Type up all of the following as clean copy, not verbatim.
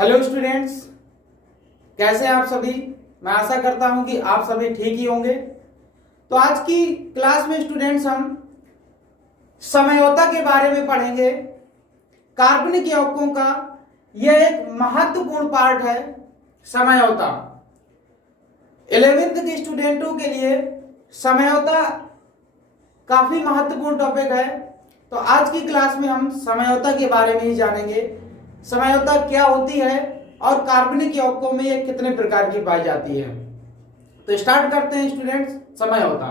Hello students, कैसे हैं आप सभी। मैं आशा करता हूं कि आप सभी ठीक ही होंगे। तो आज की क्लास में स्टूडेंट्स हम समयोता के बारे में पढ़ेंगे। कार्बनिक यौगिकों का यह एक महत्वपूर्ण पार्ट है समयोता। 11th के स्टूडेंटों के लिए समयोता काफी महत्वपूर्ण टॉपिक है। तो आज की क्लास में हम समयोता के बारे में ही जानेंगे। समयोता क्या होती है और कार्बनिक यौगिकों में यह कितने प्रकार की पाई जाती है। तो स्टार्ट करते हैं स्टूडेंट्स समयोता।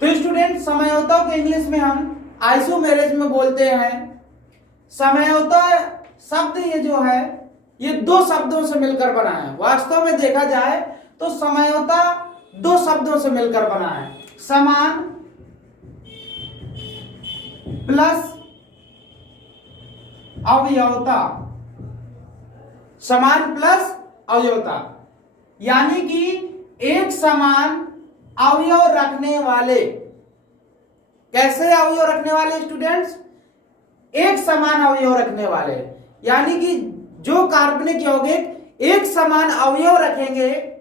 तो स्टूडेंट समयोता को इंग्लिश में हम आइसोमेरेज में बोलते हैं। समयोता शब्द ये जो है ये दो शब्दों से मिलकर बना है। वास्तव में देखा जाए तो समयोता दो शब्दों से मिलकर बना है, समान प्लस अवयवता। समान प्लस अवयवता यानी कि एक समान अवयव रखने वाले। कैसे अवयव रखने वाले स्टूडेंट्स? एक समान अवयव रखने वाले, यानी कि जो कार्बनिक यौगिक एक समान अवयव रखेंगे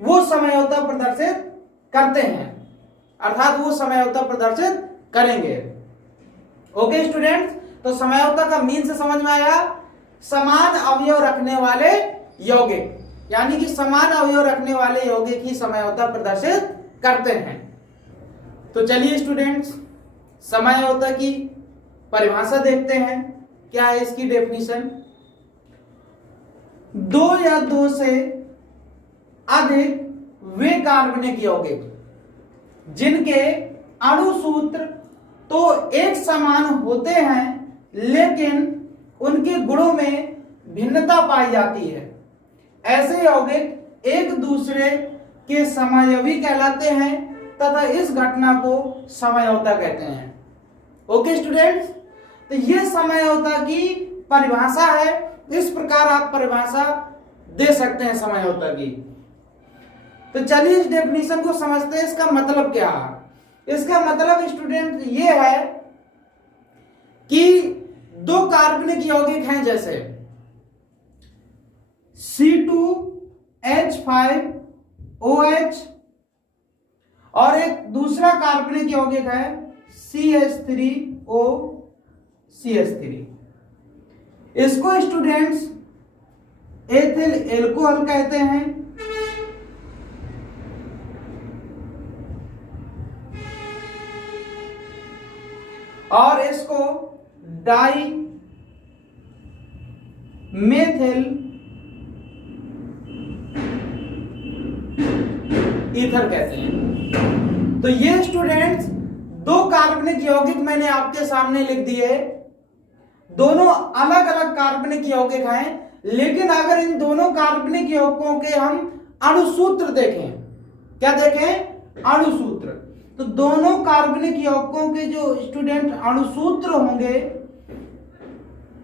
वो समयोता प्रदर्शित करते हैं, अर्थात वो समयोता प्रदर्शित करेंगे। ओके स्टूडेंट्स, तो समयोता का मीन से समझ में आया। समान अवयव रखने वाले यौगिक, यानी कि समान अवयव रखने वाले यौगिक ही समयोता प्रदर्शित करते हैं। तो चलिए स्टूडेंट्स समयोता की परिभाषा देखते हैं। क्या है इसकी डेफिनेशन? दो या दो से अधिक वे कार्बनिक यौगिक जिनके अणु सूत्र तो एक समान होते हैं लेकिन उनके गुणों में भिन्नता पाई जाती है, ऐसे यौगिक एक दूसरे के समयवी कहलाते हैं तथा इस घटना को समयोता कहते हैं। ओके स्टूडेंट्स, तो ये समयोता की परिभाषा है। इस प्रकार आप परिभाषा दे सकते हैं समयोता की। तो चलिए इस डेफिनेशन को समझते हैं। इसका मतलब क्या है? इसका मतलब स्टूडेंट ये है कि दो कार्बनिक यौगिक हैं, जैसे C2H5OH और एक दूसरा कार्बनिक यौगिक है CH3OCH3। इसको स्टूडेंट्स एथिल एल्कोहल कहते हैं। और इसको डाई मेथिल ईथर कहते हैं। तो ये स्टूडेंट्स दो कार्बनिक यौगिक मैंने आपके सामने लिख दिए। दोनों अलग अलग कार्बनिक यौगिक हैं, लेकिन अगर इन दोनों कार्बनिक यौगिकों के हम अणुसूत्र देखें, क्या देखें? अणुसूत्र। तो दोनों कार्बनिक यौगिकों के जो स्टूडेंट अणुसूत्र होंगे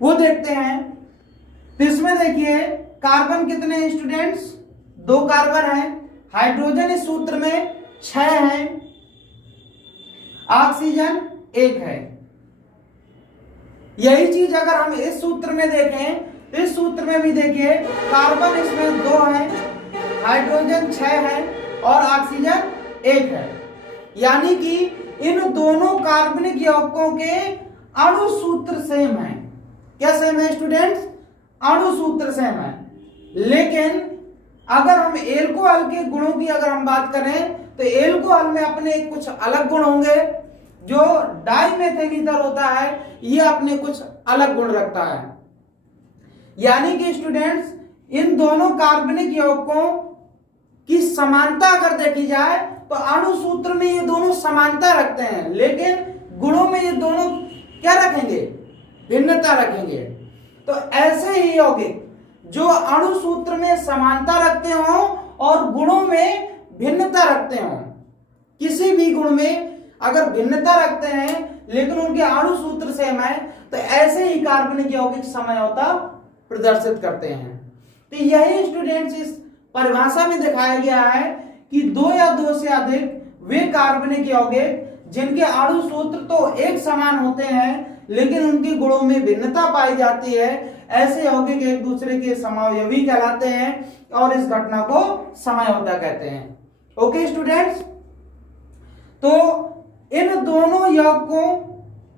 वो देखते हैं। तो इसमें देखिए कार्बन कितने हैं स्टूडेंट्स? दो कार्बन हैं। हाइड्रोजन इस सूत्र में 6 हैं, ऑक्सीजन 1 है। यही चीज अगर हम इस सूत्र में देखें, इस सूत्र में भी देखिए कार्बन इसमें 2 है, हाइड्रोजन 6 है और ऑक्सीजन 1 है। यानी कि इन दोनों कार्बनिक यौगिकों के अणुसूत्र सेम है। क्या सेम है स्टूडेंट्स? अणुसूत्र सेम है। लेकिन अगर हम एल्कोहल के गुणों की अगर हम बात करें तो एल्कोहल में अपने कुछ अलग गुण होंगे। जो डाइमेथिल ईथर होता है ये अपने कुछ अलग गुण रखता है। यानी कि स्टूडेंट्स इन दोनों कार्बनिक यौगिकों की समानता अगर देखी जाए तो अणुसूत्र में ये दोनों समानता रखते हैं, लेकिन गुणों में ये दोनों क्या रखेंगे? भिन्नता रखेंगे। तो ऐसे ही यौगिक जो अणुसूत्र में समानता रखते हो और गुणों में भिन्नता रखते हो, किसी भी गुण में अगर भिन्नता रखते हैं लेकिन उनके अणुसूत्र सेम है, तो ऐसे ही कार्बनिक यौगिक समयोता प्रदर्शित करते हैं। तो यही स्टूडेंट्स इस परिभाषा में दिखाया गया है कि दो या दो से अधिक वे कार्बनिक यौगिक जिनके अणु सूत्र तो एक समान होते हैं लेकिन उनके गुणों में भिन्नता पाई जाती है, ऐसे यौगिक एक दूसरे के समावयवी कहलाते हैं और इस घटना को समयोता कहते हैं। ओके स्टूडेंट्स, तो इन दोनों यौगिकों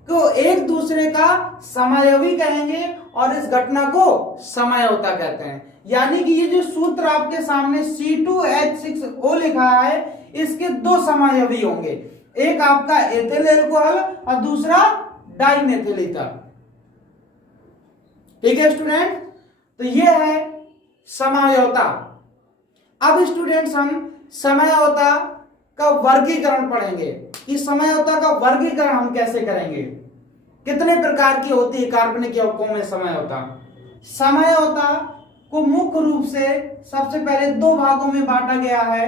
को एक दूसरे का समावयवी कहेंगे और इस घटना को समयोता कहते हैं। यानी कि ये जो सूत्र आपके सामने C2H6O लिखा है, इसके दो समावयवी होंगे, एक आपका एथिल एल्कोहल और दूसरा डाइमेथिल ईथर। ठीक है स्टूडेंट, तो ये है समयोता। अब स्टूडेंट्स हम समयोता का वर्गीकरण पढ़ेंगे कि समयोता का वर्गीकरण हम कैसे करेंगे, कितने प्रकार की होती है कार्बनिक यौगिकों में समयोता। समयोता को मुख्य रूप से सबसे पहले दो भागों में बांटा गया है,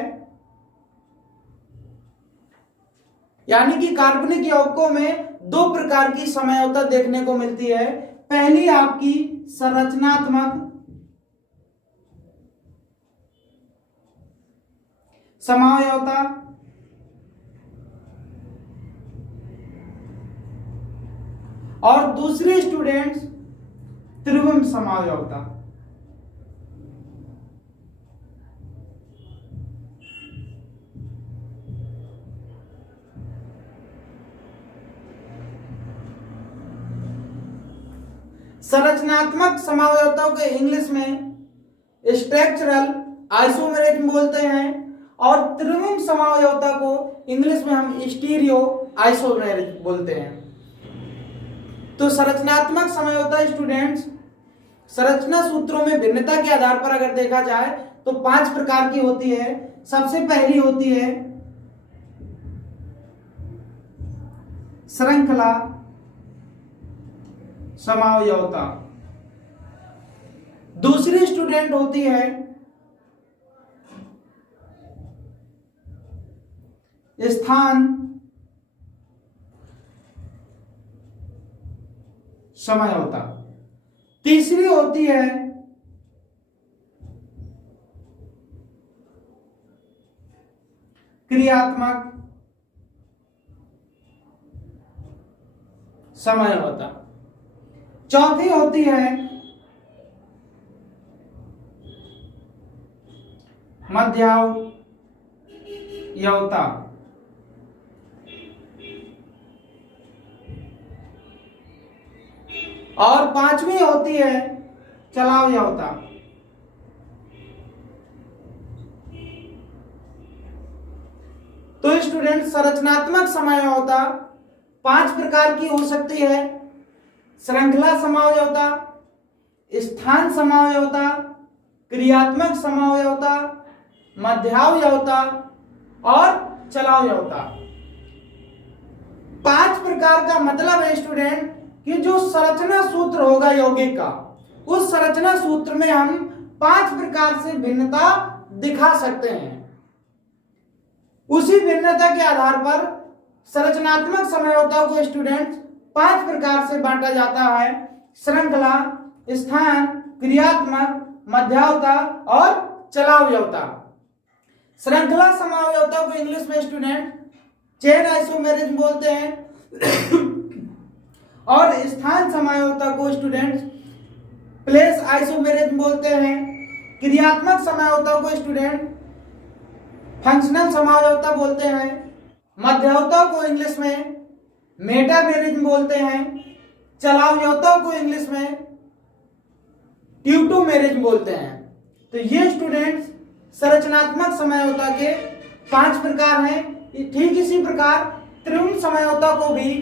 यानी कि कार्बनिक यौगिकों में दो प्रकार की समयोता देखने को मिलती है। पहली आपकी संरचनात्मक समयोता और दूसरी स्टूडेंट्स त्रिविम समयोता। संरचनात्मक समयोताओं के इंग्लिश में स्ट्रक्चरल आइसोमेरिज्म बोलते हैं और त्रिविम समयोता को इंग्लिश में हम स्टीरियो आइसोमेरिज्म बोलते हैं। तो संरचनात्मक समयोता स्टूडेंट्स, संरचना सूत्रों में भिन्नता के आधार पर अगर देखा जाए तो 5 प्रकार की होती है। सबसे पहली होती है श्रृंखला समयोता, दूसरी स्टूडेंट होती है स्थान समयोता, तीसरी होती है क्रियात्मक समयोता, चौथी होती है मध्यावयवता, और पांचवी होती है चलावयवता। तो स्टूडेंट संरचनात्मक समयोता 5 प्रकार की हो सकती है। श्रृंखला समयोता, स्थान समयोता, क्रियात्मक समयोता, मध्यावयवता और चलावयवता। 5 प्रकार का मतलब है स्टूडेंट कि जो संरचना सूत्र होगा यौगिक का, उस संरचना सूत्र में हम 5 प्रकार से भिन्नता दिखा सकते हैं। उसी भिन्नता के आधार पर संरचनात्मक समयोता को स्टूडेंट 5 प्रकार से बांटा जाता है: श्रृंखला, स्थान, क्रियात्मक, मध्यावयवता और चलावयवता। श्रृंखला समयोता को इंग्लिश में स्टूडेंट चेन आइसोमेरिज्म बोलते हैं और स्थान समयोता को स्टूडेंट प्लेस आइसोमेरिज्म बोलते हैं। क्रियात्मक समयोता को स्टूडेंट फंक्शनल समयोता बोलते हैं। मध्यावयवता को इंग्लिश में मेटामेरिज्म बोलते हैं। चलावयवता को इंग्लिश में ट्यूटोमेरिज्म बोलते हैं। तो ये स्टूडेंट्स संरचनात्मक समयोता के 5 प्रकार हैं। ठीक इसी प्रकार त्रिविम समयोता को भी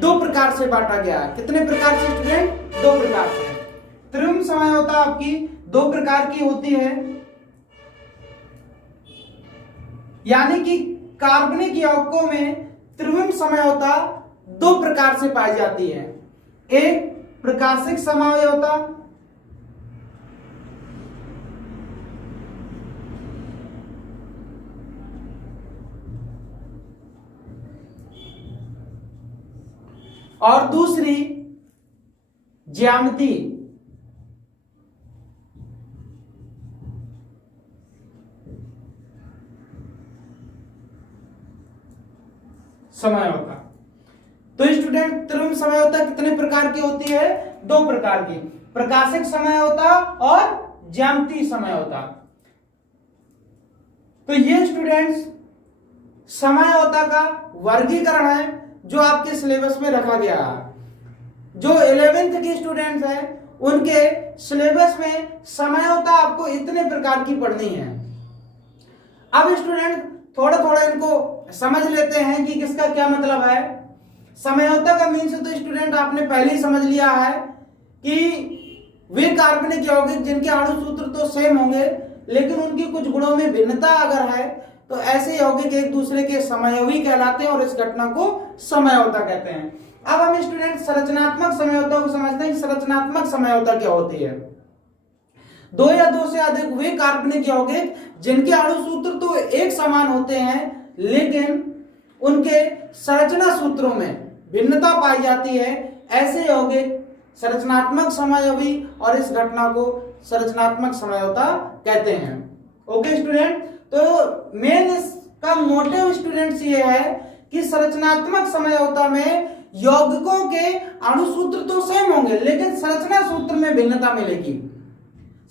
2 प्रकार से बांटा गया है। कितने प्रकार से स्टूडेंट? 2 प्रकार से। त्रिविम समयोता आपकी 2 प्रकार की होती है, यानी कि कार्बनिक यौगिकों में त्रिविम समयोता 2 प्रकार से पाई जाती है। एक प्रकाशिक समयोता और दूसरी ज्यामिति समयोता। तो स्टूडेंट त्रिविम समयोता कितने प्रकार की होती है? 2 प्रकार की। प्रकाशिक समझौता और ज्यामितीय समझौता। तो ये स्टूडेंट्स समझौता का वर्गीकरण है जो आपके सिलेबस में रखा गया है। जो 11th के स्टूडेंट्स हैं उनके सिलेबस में समझौता आपको इतने प्रकार की पढ़नी है। अब स्टूडेंट थोड़ा थोड़ा इनको समझ लेते हैं कि किसका क्या मतलब है। समझौता का मीन्स तो स्टूडेंट आपने पहले ही समझ लिया है कि वे कार्बनिक यौगिक जिनके अणु सूत्र तो सेम होंगे लेकिन उनकी कुछ गुणों में भिन्नता अगर है तो ऐसे यौगिक एक दूसरे के समयोगी कहलाते हैं और इस घटना को समझौता कहते हैं। अब हम स्टूडेंट संरचनात्मक समझौता को समझते हैं कि संरचनात्मक समझौता क्या होती है। दो या दो से अधिक वे कार्बनिक यौगिक जिनके अणु सूत्र तो एक समान होते हैं लेकिन उनके संरचना सूत्रों में भिन्नता पाई जाती है, ऐसे यौगिक संरचनात्मक समयोगी और इस घटना को संरचनात्मक समझौता कहते हैं। ओके स्टूडेंट, तो मेन इसका मोटिव स्टूडेंट्स ये है कि संरचनात्मक समझौता में यौगिकों के अणु सूत्र तो सेम होंगे लेकिन संरचना सूत्र में भिन्नता मिलेगी।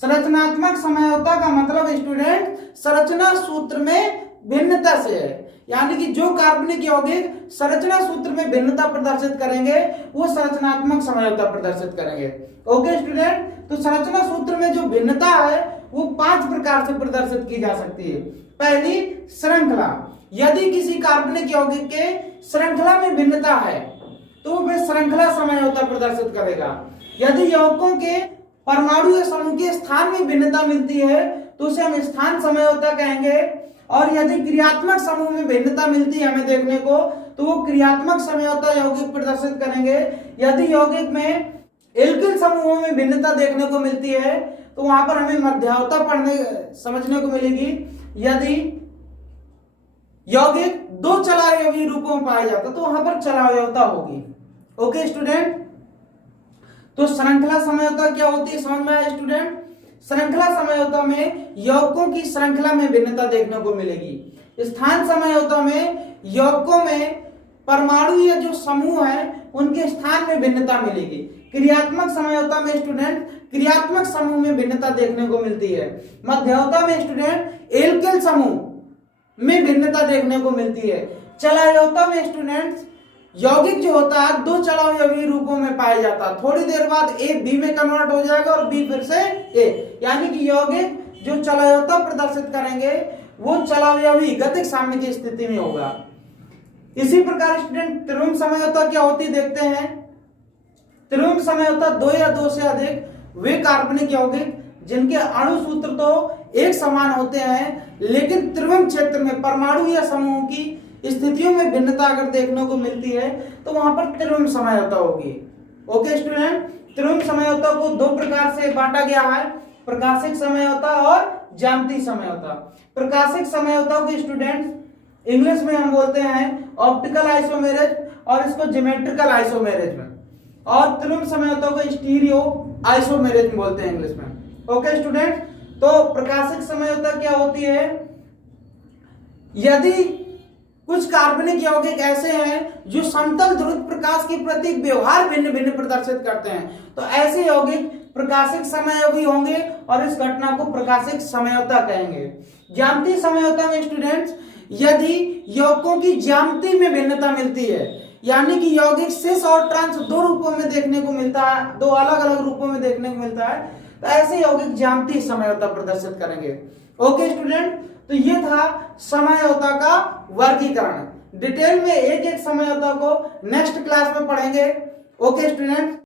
संरचनात्मक समझौता का मतलब स्टूडेंट संरचना सूत्र में भिन्नता से है, यानी कि जो कार्बनिक यौगिक संरचना सूत्र में भिन्नता प्रदर्शित करेंगे वो संरचनात्मक समझौता प्रदर्शित करेंगे। ओके स्टूडेंट, तो संरचना सूत्र में जो भिन्नता है वो 5 प्रकार से प्रदर्शित की जा सकती है। पहली, श्रृंखला। यदि किसी कार्बनिक यौगिक के श्रृंखला में भिन्नता है तो वह श्रृंखला समझौता प्रदर्शित करेगा। यदि यौगिकों के परमाणु या समूह के स्थान में भिन्नता मिलती है तो उसे हम स्थान समझौता कहेंगे। और यदि क्रियात्मक समूह में भिन्नता मिलती है हमें देखने को तो वो क्रियात्मक समझौता यौगिक प्रदर्शित करेंगे। यदि यौगिक में एल्किल समूहों में भिन्नता देखने को मिलती है तो वहां पर हमें मध्यवता समझने को मिलेगी। यदि यौगिक 2 चलावयवी रूपों में पाया जाता तो वहां पर चलावयवता होगी। ओके स्टूडेंट, तो श्रृंखला समझौता क्या होती है समझ में आया स्टूडेंट। श्रृंखला समझौता में यौगिकों की श्रृंखला में भिन्नता देखने को मिलेगी। स्थान समझौता में यौगिकों में परमाणु या जो समूह है उनके स्थान में भिन्नता मिलेगी। क्रियात्मक समझौता में स्टूडेंट क्रियात्मक समूह में भिन्नता देखने को मिलती है। मध्यवता में स्टूडेंट एल्किल समूह में भिन्नता देखने को मिलती है। चलावयवता में स्टूडेंट्स यौगिक जो होता है 2 चलावयवी रूपों में पाया जाता है। थोड़ी देर बाद ए बी में कन्वर्ट हो जाएगा और बी फिर से ए, यानी कि यौगिक जो चलावयवता प्रदर्शित करेंगे वो चलावयवी गतिक साम्य की स्थिति में होगा। इसी प्रकार स्टूडेंट त्रिविम समझौता क्या होती देखते हैं। त्रिविम समझौता 2 या 2 से अधिक वे कार्बनिक यौगिक जिनके अणु सूत्र तो एक समान होते हैं लेकिन त्रिविम क्षेत्र में परमाणु या समूह की स्थितियों में भिन्नता अगर देखने को मिलती है तो वहां पर त्रिविम समझौता होगी। ओके स्टूडेंट, त्रिविम समझौता को 2 प्रकार से बांटा गया है, प्रकाशिक समझौता और ज्यामितीय समझौता। प्रकाशिक समझौता को स्टूडेंट इंग्लिश में हम बोलते हैं ऑप्टिकल आइसोमेरेज और इसको ज्योमेट्रिकल आइसोमेरेज में, और त्रिविम समझौता को स्टीरियो आइसोमेरेज में बोलते हैं इंग्लिश में। ओके स्टूडेंट, तो प्रकाशिक समझौता क्या होती है। यदि कुछ कार्बनिक यौगिक ऐसे हैं जो समतल ध्रुव प्रकाश के प्रति व्यवहार भिन्न भिन्न प्रदर्शित करते हैं तो ऐसे यौगिक प्रकाशिक समयोगी होंगे और इस घटना को प्रकाशिक समझौता कहेंगे। ज्यामितीय समझौता में स्टूडेंट्स यदि यौगिकों की ज्यामिति में भिन्नता मिलती है, यानी कि यौगिक सिस और ट्रांस 2 रूपों में देखने को मिलता है, 2 अलग अलग रूपों में देखने को मिलता है, तो ऐसे यौगिक ज्यामितीय समझौता प्रदर्शित करेंगे। ओके स्टूडेंट, तो ये था समझौता का वर्गीकरण। डिटेल में एक एक समझौता को नेक्स्ट क्लास में पढ़ेंगे। Okay student.